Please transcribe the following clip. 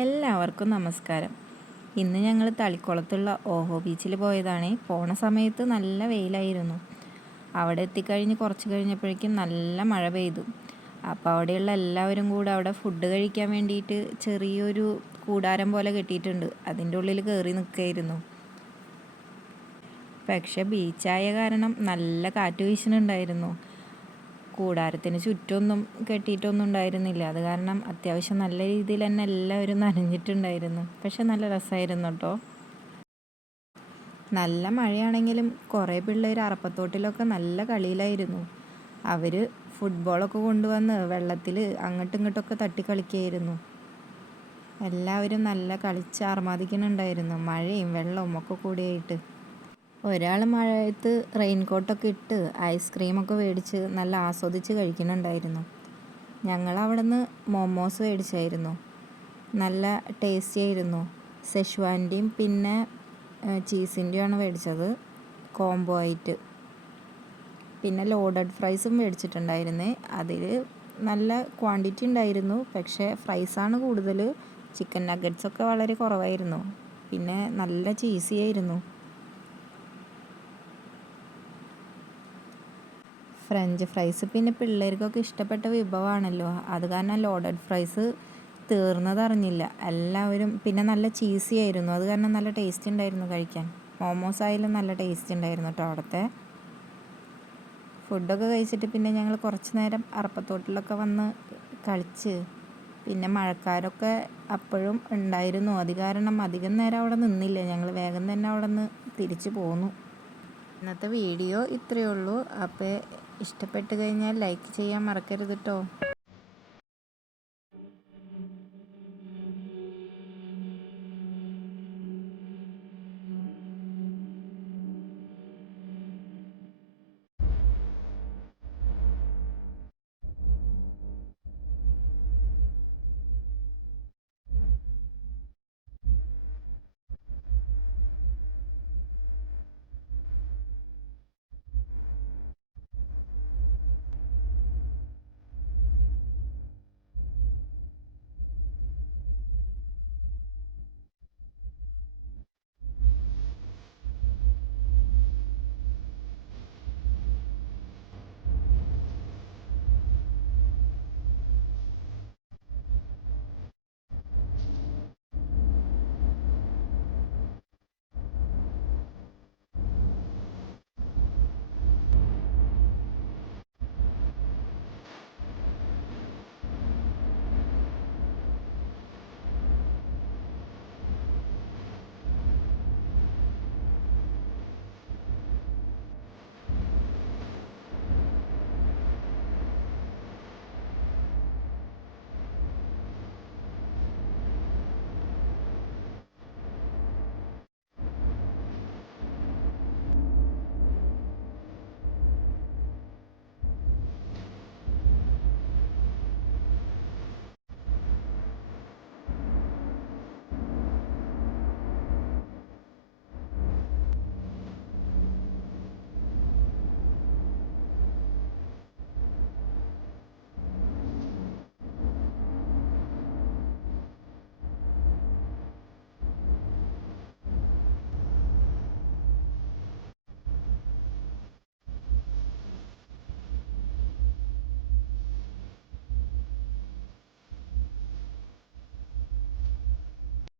എല്ലാവർക്കും നമസ്കാരം. ഇന്ന് ഞങ്ങൾ തളിക്കുളത്തുള്ള ഓഹോ ബീച്ചിൽ പോയതാണ്. പോണ സമയത്ത് നല്ല വെയിലായിരുന്നു. അവിടെ എത്തിക്കഴിഞ്ഞ് കുറച്ച് കഴിഞ്ഞപ്പോഴേക്കും നല്ല മഴ പെയ്തു. അപ്പോൾ അവിടെയുള്ള എല്ലാവരും കൂടെ അവിടെ ഫുഡ് കഴിക്കാൻ വേണ്ടിയിട്ട് ചെറിയൊരു കൂടാരം പോലെ കെട്ടിയിട്ടുണ്ട്. അതിന്റെ ഉള്ളിൽ കയറി നിൽക്കുകയായിരുന്നു പക്ഷെ ബീച്ചായ കാരണം നല്ല കാറ്റ് വീശുന്നുണ്ടായിരുന്നു. കൂടാരത്തിന് ചുറ്റൊന്നും കെട്ടിയിട്ടൊന്നും ഉണ്ടായിരുന്നില്ല. അത് കാരണം അത്യാവശ്യം നല്ല രീതിയിൽ തന്നെ എല്ലാവരും നനഞ്ഞിട്ടുണ്ടായിരുന്നു. പക്ഷെ നല്ല രസമായിരുന്നു കേട്ടോ. നല്ല മഴയാണെങ്കിലും കുറേ പിള്ളേർ അറപ്പത്തോട്ടിലൊക്കെ നല്ല കളിയിലായിരുന്നു. അവർ ഫുട്ബോളൊക്കെ കൊണ്ടുവന്ന് വെള്ളത്തിൽ അങ്ങോട്ടും ഇങ്ങോട്ടൊക്കെ തട്ടി കളിക്കുകയായിരുന്നു. എല്ലാവരും നല്ല കളിച്ച് ആർമാദിക്കുന്നുണ്ടായിരുന്നു. മഴയും വെള്ളവും ഒക്കെ കൂടിയായിട്ട്. ഒരാൾ മഴയത്ത് റെയിൻകോട്ടൊക്കെ ഇട്ട് ഐസ്ക്രീമൊക്കെ മേടിച്ച് നല്ല ആസ്വദിച്ച് കഴിക്കുന്നുണ്ടായിരുന്നു. ഞങ്ങൾ അവിടെ നിന്ന് മോമോസ് മേടിച്ചായിരുന്നു. നല്ല ടേസ്റ്റി ആയിരുന്നു. സെഷ്വാന്റെയും പിന്നെ ചീസിന്റെയുമാണ് മേടിച്ചത്. കോംബോ ആയിട്ട്. പിന്നെ ലോഡഡ് ഫ്രൈസും മേടിച്ചിട്ടുണ്ടായിരുന്നേ. അതിൽ നല്ല ക്വാണ്ടിറ്റി ഉണ്ടായിരുന്നു. പക്ഷേ ഫ്രൈസാണ് കൂടുതൽ ചിക്കൻ നഗറ്റ്സൊക്കെ വളരെ കുറവായിരുന്നു. പിന്നെ നല്ല ചീസി ആയിരുന്നു. ഫ്രഞ്ച് ഫ്രൈസ് പിന്നെ പിള്ളേർക്കൊക്കെ ഇഷ്ടപ്പെട്ട വിഭവമാണല്ലോ. അത് കാരണം ലോഡഡ് ഫ്രൈസ് തീർന്നതറിഞ്ഞില്ല. എല്ലാവരും പിന്നെ നല്ല ചീസി ആയിരുന്നു. അത് കാരണം നല്ല ടേസ്റ്റ് ഉണ്ടായിരുന്നു കഴിക്കാൻ. മോമോസ് ആയാലും നല്ല ടേസ്റ്റ് ഉണ്ടായിരുന്നു കേട്ടോ അവിടുത്തെ. ഫുഡൊക്കെ കഴിച്ചിട്ട് പിന്നെ ഞങ്ങൾ കുറച്ച് നേരം അറപ്പത്തോട്ടിലൊക്കെ വന്ന് കളിച്ച് പിന്നെ മഴക്കാരൊക്കെ അപ്പോഴും ഉണ്ടായിരുന്നു. അത് കാരണം അധികം നേരം അവിടെ നിന്നില്ല. ഞങ്ങൾ വേഗം തന്നെ അവിടെ നിന്ന് തിരിച്ചു പോന്നു. ഇന്നത്തെ വീഡിയോ ഇത്രയേ ഉള്ളൂ. അപ്പോൾ ഇഷ്ടപ്പെട്ട് കഴിഞ്ഞാൽ ലൈക്ക് ചെയ്യാൻ മറക്കരുത് കേട്ടോ